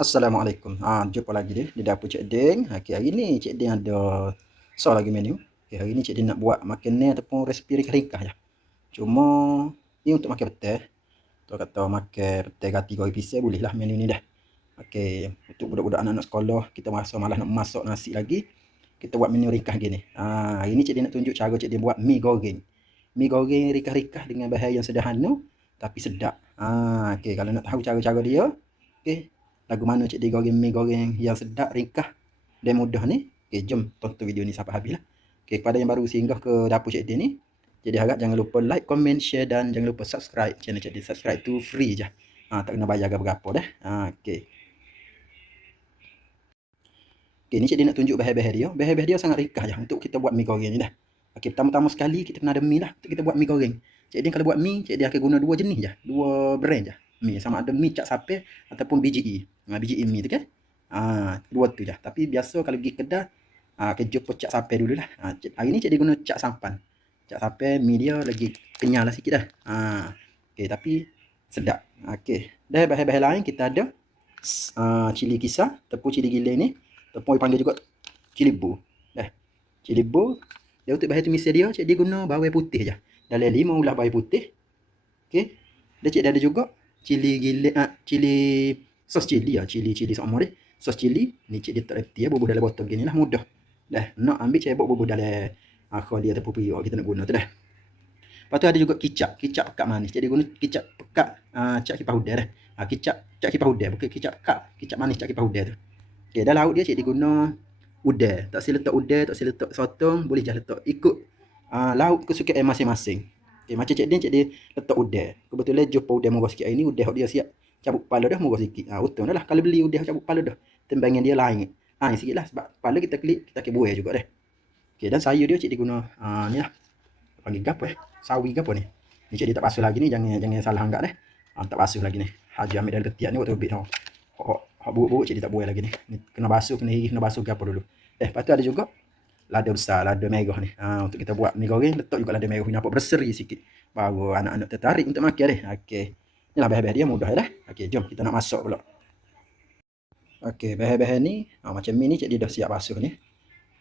Assalamualaikum. Jumpa lagi di dapur Cik Ding. Okey, hari ni Cik Ding ada soal lagi menu. Okey, hari ni Cik Ding nak buat makanan ataupun resipi ringkas-ringkas je. Cuma ni untuk makan petang. Tu kata makan petang rati goreng pisang boleh lah menu ni dah. Okey, untuk budak-budak anak-anak sekolah, kita rasa malas nak masak nasi lagi, kita buat menu ringkas gini. Hari ni Cik Ding nak tunjuk cara Cik Ding buat mi goreng. Mi goreng ringkas-ringkas dengan bahan yang sederhana tapi sedap. Okey, kalau nak tahu cara-cara dia, okey, lagu mana Cik Ding goreng mi goreng yang sedap, ringkas dan mudah ni. Okey, jom tonton video ni sampai habis lah. Okey, kepada yang baru singgah ke dapur Cik Ding ni, jadi harap jangan lupa like, comment, share dan jangan lupa subscribe channel Cik Ding. Subscribe tu free je. Tak kena bayar berapa dah. Okey. Okey, ni Cik Ding nak tunjuk bahan-bahan dia. Bahan-bahan dia sangat ringkas je untuk kita buat mi goreng ni dah. Okey, pertama-tama sekali kita kena ada mi lah untuk kita buat mi goreng. Cik Ding kalau buat mi, Cik Ding akan guna dua jenis je, dua brand je. Mi sama ada mi cak sapi ataupun BGE. BGE mi tu kan. Dua tu je. Tapi biasa kalau pergi kedai, akan jumpa cak sapi dulu lah. Hari ni Cik Ding guna cak sampan. Cak sapi mi dia lagi kenyal lah sikit dah. Okey, tapi sedap. Okey. Dan bahan-bahan lain kita ada cili kisar, tepung cili giling ni, tepung dipanggil juga cili bu. Cili bu. Dan untuk bahan tumis dia, Cik Ding guna bawang putih je. Dalam 5 ulas bawang putih. Okey. Dan Cik Ding ada juga cili giling, sos cili lah, cili sama dia. Sos cili ni Cik Ding tak reti bubuh dalam botol gini lah, mudah. Dah, nak ambil cebok bubuh dalam kholi ataupun periuk kita nak guna tu dah. Lepas tu ada juga kicap pekat manis. Cik Ding guna kicap pekat cak kipas udang dah. Kicap cak kipas udang, bukan kicap pekat, kicap manis cak kipas udang tu. Okey, dan lauk dia Cik Ding guna udang. Tak silap letak udang, tak silap letak sotong, boleh je letak ikut lauk kesukaan masing-masing. Okay, macam Cik Ding letak udang. Kebetulan jumpa udang murah sikit hari ni, udang dia siap cabut kepala dah murah sikit. Untung dah lah kalau beli udang cabut kepala dah. Timbangan dia lain. Sikit lah sebab kepala kita klik, kita akan buai juga dah. Okay, dan sayur dia Cik Ding guna ni lah. Panggil gapo sawi gapo ni. Ni Cik Ding tak basuh lagi ni, jangan salah anggap dah. Tak basuh lagi ni. Haji ambil dari ketiak ni waktu bit tau. Hak buruk-buruk Cik Ding tak buai lagi ni. Kena basuh, kena basuh gapo dulu. Lepas tu ada juga lada besar, lada merah ni. Untuk kita buat mi goreng, letak juga lada merah ni nampak berseri sikit. Baru anak-anak tertarik untuk makan deh. Okey. Inilah bahan-bahan dia mudah dah. Okey, jom kita nak masak pula. Okey, bahan-bahan ni macam mi ni Cik Ding dah siap basuh ni.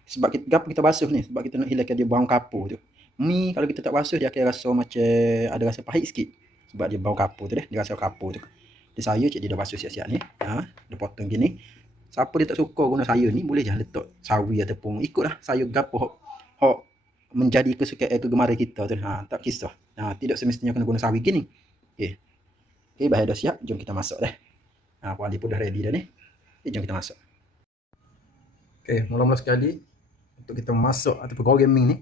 Sebab kita basuh ni, sebab kita nak hilangkan dia bau kapur tu. Mi kalau kita tak basuh dia akan rasa macam ada rasa pahit sikit. Sebab dia bau kapur tu dah, dia rasa kapur tu. Di sayur Cik Ding dah basuh siap-siap ni. Dia potong gini. Siapa dia tak suka guna sayur ni, boleh je letak sawi ataupun ikutlah sayur gapo hok menjadi kesukaan kegemaran kita tu. Tak kisah. Tidak semestinya kena guna sawi gini. Okey, bahan dah siap, jom kita masak dah. Kuali pun dah ready dah ni. Jom kita masak. Okey, mula-mula sekali untuk kita masak ataupun goreng mi ni,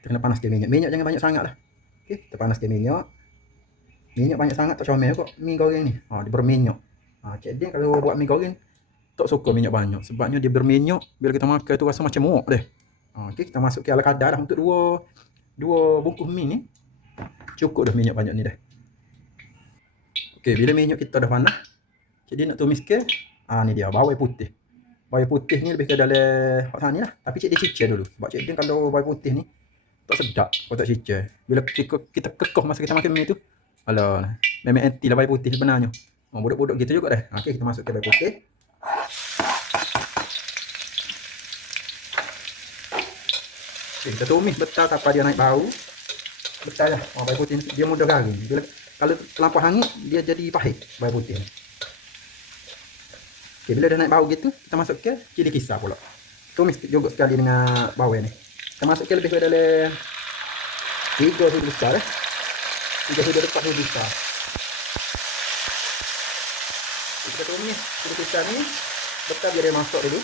kita kena panaskan minyak. Minyak jangan banyak sangat lah. Okey, kita panaskan minyak. Minyak banyak sangat tak comel kok mi goreng ni. Dia berminyak. Cik Ding kalau buat mi goreng tak suka minyak banyak sebabnya dia berminyak, bila kita makan tu rasa macam muak dah. Okey, kita masukkan ala kadar dah untuk dua bungkus mi ni. Cukup dah minyak banyak ni dah. Okey, bila minyak kita dah panas, jadi nak tumiskan ni dia bawang putih. Bawang putih ni lebih ke dalam hot ni lah, tapi Cik Ding cicah dulu sebab Cik Ding kalau bawang putih ni tak sedap kalau tak cicah. Bila kita kekoh masa kita makan mi tu, alah memang anti lah bawang putih sebenarnya. Budak-budak gitu juga dah. Okey, kita masukkan bawang putih. Okay, kita tumis betal tanpa dia naik bau. Betal lah. Bawang putih ni dia mudah garing. Kalau terlampau hangit dia jadi pahit bawang putih ni. Okay, bila dah naik bau gitu, kita masukkan cili kisar pula. Tumis juga sekali dengan bawang ni. Kita masukkan lebih dalam 3 sudu besar 3 sudu lepas sudu besar. Okay, kita tumis cili kisar ni betal biar dia masuk dulu.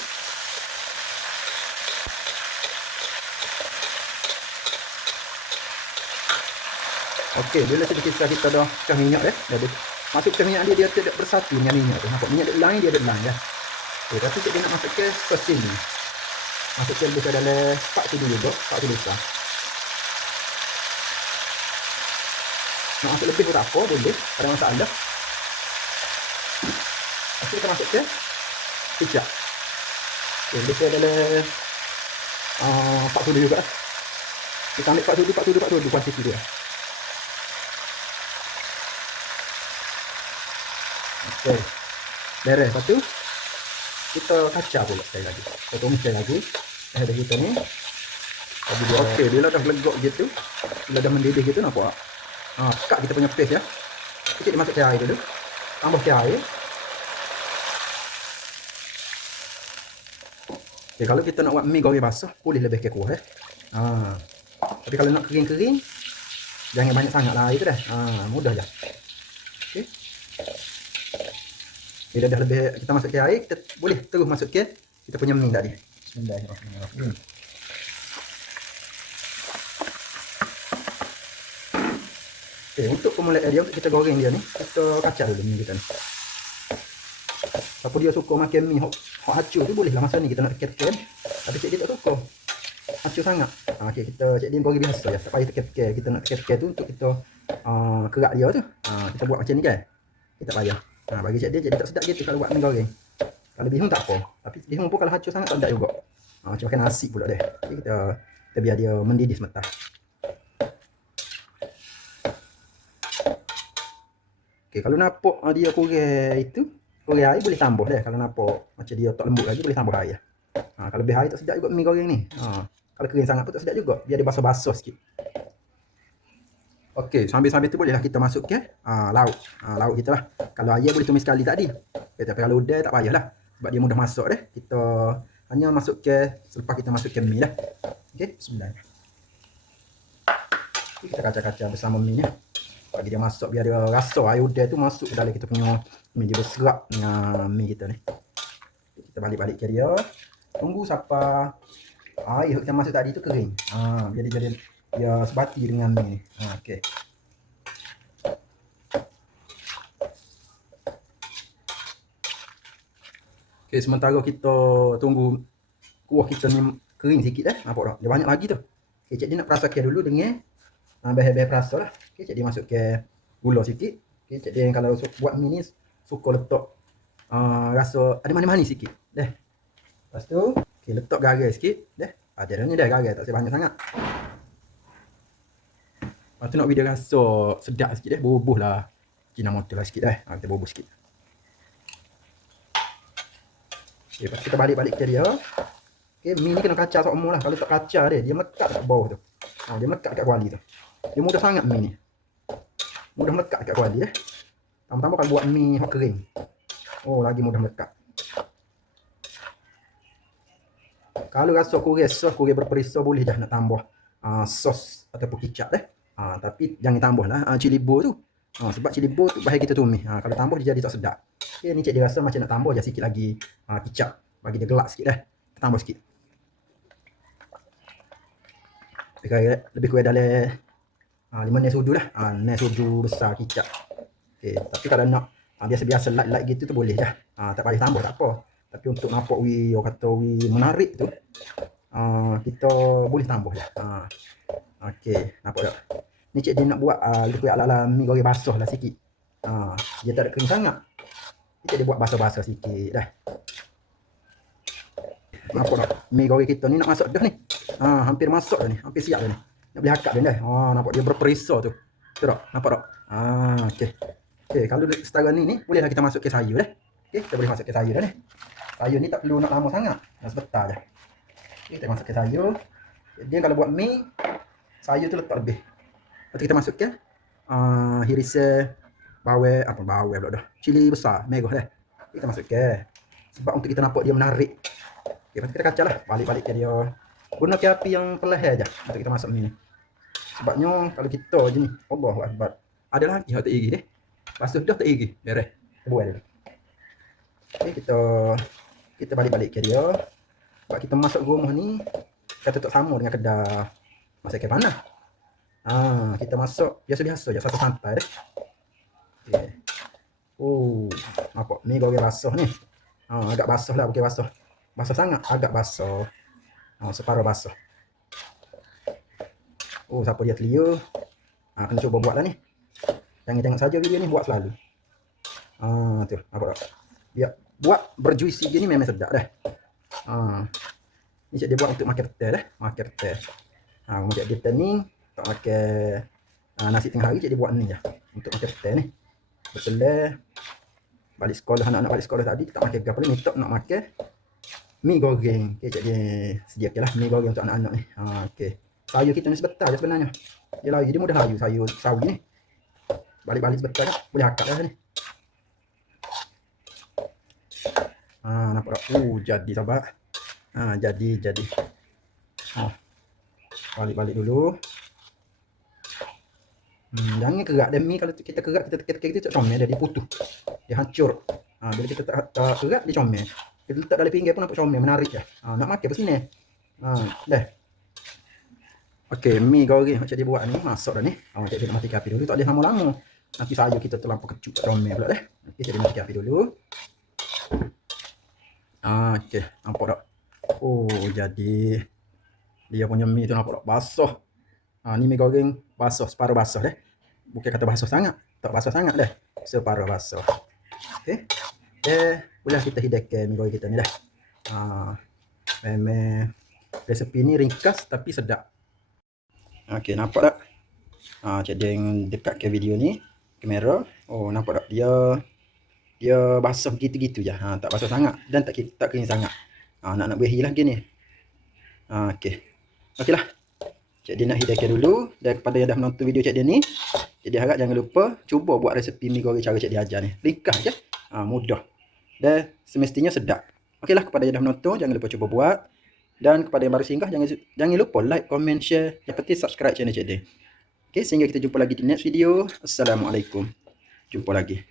Okey, bila cili kisar kita dah pecah minyak dah. Masukkan minyak dia tidak bersatu dengan minyak tu. Nampak minyak dia lain, dia ada lain dah. Okey, tapi Cik Ding nak masukkan sos cili. Masukkan lebih ke dalam 4 sudu juga, 4 sudu besar. Nak masuk lebih pun tak apa, boleh. Tak ada masalah. Okey, kita masukkan kicap. Okey, lebih ke dalam 4 sudu juga. Kita ambil 4 sudu kuantiti dia. Okey. Beres. Lepas tu kita kacau pula sekali lagi. Kita tumis sekali lagi. Ada kita ni. Okey, bila dah legok gitu, bila dah mendidih gitu nampak. Kat kita punya paste ya. Sikit dimasukkan air dulu. Tambahkan air. Okay, kalau kita nak buat mi goreng basah, boleh lebih ke kuah tapi kalau nak kering-kering, jangan banyak sangat lah air tu dah. Mudah je. Okay. Bila dah lebih kita masukkan air, kita boleh terus masukkan kita punya mi tadi. Bismillahirrahmanirrahim. Okay, untuk pemulai dia, untuk kita goreng dia ni, kita kacau dulu mi kita ni. Siapa dia suka makan mi hot hacur tu, boleh lah masa ni kita nak tekan. Tapi cik dia tak suka hacur sangat. Okey, kita cik dia goreng biasa je. Tak payah tekan. Kita nak tekan tu untuk kita kerak dia tu. Kita buat macam ni kan. Kita tak payah. Bagi cik dia tak sedap gitu kalau buat mi goreng. Kalau bihun tak apa. Tapi bihun pun kalau hacur sangat tak sedap juga. Macam makan nasi pula deh. Okay, kita biar dia mendidih sebentar. Okey, kalau nampak dia kurang itu, kurang air boleh tambah deh. Kalau nampak macam dia tak lembut lagi boleh tambah air. Kalau lebih air tak sedap juga mi goreng ni. Kalau kering sangat pun tak sedap juga. Biar dia basah-basah sikit. Okey, sambil-sambil tu bolehlah kita masuk ke lauk. Lauk kita lah. Kalau ayam boleh tumis sekali tadi. Okay, tapi kalau udang tak payahlah. Sebab dia mudah masuk deh. Kita hanya masuk ke selepas kita masuk ke mi dah. Okey, bismillah. Kita kacau-kacau bersama mi ni. Bagi dia masuk biar dia rasa air udang tu masuk dalam kita punya mi, dia berserap dengan mi kita ni. Kita balik-balik ke dia. Tunggu sampai air kita masuk tadi tu kering. Biar dia jadi dia sebati dengan mi ni. Okey. Okey, sementara kita tunggu kuah kita ni kering sikit nampak tak? Dia banyak lagi tu. Okey, cik dia nak perasakan dulu dengan bahan-bahan perasa lah. Okey, cik dia masuk ke gula sikit. Okey, cik dia kalau buat mi ni suka letak rasa ada manis-manis sikit. Lepas tu, okey, letak garam sikit. Ada ni dah garam, tak sebanyak sangat. Lepas tu nak bagi dia rasa sedap sikit bubuh lah. Kinamoto lah sikit kita bubuh sikit. Okay, lepas kita balik-balik ke dia. Okay, mi ni kena kacau semua lah. Kalau tak kacau dia melekat kat bawah tu. Dia melekat kat kuali tu. Dia mudah sangat mi ni. Mudah melekat kat kuali Tambah-tambah kalau buat mi hot kering. Lagi mudah melekat. Kalau rasa kurang berperisa boleh dah nak tambah sos ataupun kicap tapi jangan tambah lah cili bo tu. Sebab cili bo tu bahaya kita tumis. Kalau tambah dia jadi tak sedap. Okay, ni cik dia rasa macam nak tambah je sikit lagi kicap. Bagi dia gelap sikit tambah sikit. Lebih kurang dalam 5 nes sudu lah. Nes sudu besar kicap. Okay, tapi kalau nak biasa-biasa light gitu tu boleh je. Tak payah tambah tak apa. Tapi untuk nampak orang kata menarik tu, kita boleh tambah je. Okey, nampak tak? Ni cik dia nak buat lebih kurang ala-ala mi goreng basah lah sikit. Dia tak ada kering sangat. Cik dia buat basah-basah sikit dah. Nampak tak? Mi goreng kita ni nak masuk dah ni. Hampir masuk dah ni. Hampir siap dah ni. Nak boleh hakap dah. Nampak dia berperisa tu. Betul tak? Nampak tak? Okey. Okey, kalau setara ni bolehlah kita masuk ke sayur Okey, kita boleh masuk ke sayur dah ni. Sayur ni tak perlu nak lama sangat. Sebentar je. Okey, kita masuk ke sayur. Dia kalau buat mi, sayur tu letak lebih. Lepas tu kita masuk ke hirisan bawang pula dah. Cili besar, merah Kita masuk ke. Sebab untuk kita nampak dia menarik. Okey, lepas tu kita kacau lah. Balik-balik ke dia. Gunakan api yang perlahan aja untuk kita masuk mi ni. Sebabnya kalau kita je ni, Allahu Akbar. Ada lagi hak tak iri Basuh dah tak iri. Beres. Buat dia. Okey, kita balik-balik ke dia. Sebab kita masuk rumah ni kata tak sama dengan kedai masak ikan panas. Kita masuk biasa-biasa je, santai-santai Okey. Nampak ni goreng basah ni. Agak basah lah, bukan basah. Basah sangat, agak basah. Separuh basah. Siapa dia telia. Kena cuba buat lah ni. Jangan tengok saja video ni, buat selalu. Tu, nampak tak? Biar buat berjuisi gini memang sedap dah. Ni cik dia buat untuk makan petai makan petai. Macam dia ni tak makan nasi tengah hari, cik dia buat ni je untuk makan petai ni. Betul balik sekolah, anak-anak balik sekolah tadi tak makan apa ni, tok nak makan mi goreng. Okey, jadi sediakanlah mi goreng untuk anak-anak ni. Okey. Sayur kita ni sebentar je sebenarnya. Dia lagi, dia mudah layu sayur sawi ni. Balik-balik sebentar je boleh akak dah ni. Nampak tak? Jadi sahabat. Jadi. Balik-balik dulu. Jangan kerak dah mi, kalau kita kerak kita tekan-tekan kita comel dia putus. Dia hancur. Bila kita tak kerak dia comel. Kita letak dalam pinggir pun nampak comel, menarik je. Nak makan apa sini? Dah. Okey, mi goreng macam dia buat ni, masak dah ni. Cik nak matikan api dulu, tak boleh lama-lama. Nanti sayur kita terlampau kecut tak comel pula dah. Okey, cik matikan api dulu. Okey, nampak tak? Jadi dia punya mi tu nampak tak basah. Ni mi goreng basah, separuh basah dah. Bukan kata basah sangat, tak basah sangat dah. Separuh basah. Okey. Boleh kita hidangkan mi goreng kita ni dah. Memang resepi ni ringkas tapi sedap. Okey, nampak tak? Cik Deng dekat ke video ni, kamera. Nampak tak? Dia basah gitu-gitu je. Tak basah sangat dan tak kering sangat. Nak berahi lah gini. Okey. Okeylah. Cik Din nak hidangkan dulu. Dan kepada yang dah menonton video Cik Din ni, Cik Din harap jangan lupa cuba buat resepi mi goreng cara Cik Din ajar ni. Ringkas je. Mudah. Dan semestinya sedap. Okeylah, kepada yang dah menonton jangan lupa cuba buat. Dan kepada yang baru singgah jangan lupa like, comment, share. Yang penting subscribe channel Cik Din. Okey, sehingga kita jumpa lagi di next video. Assalamualaikum. Jumpa lagi.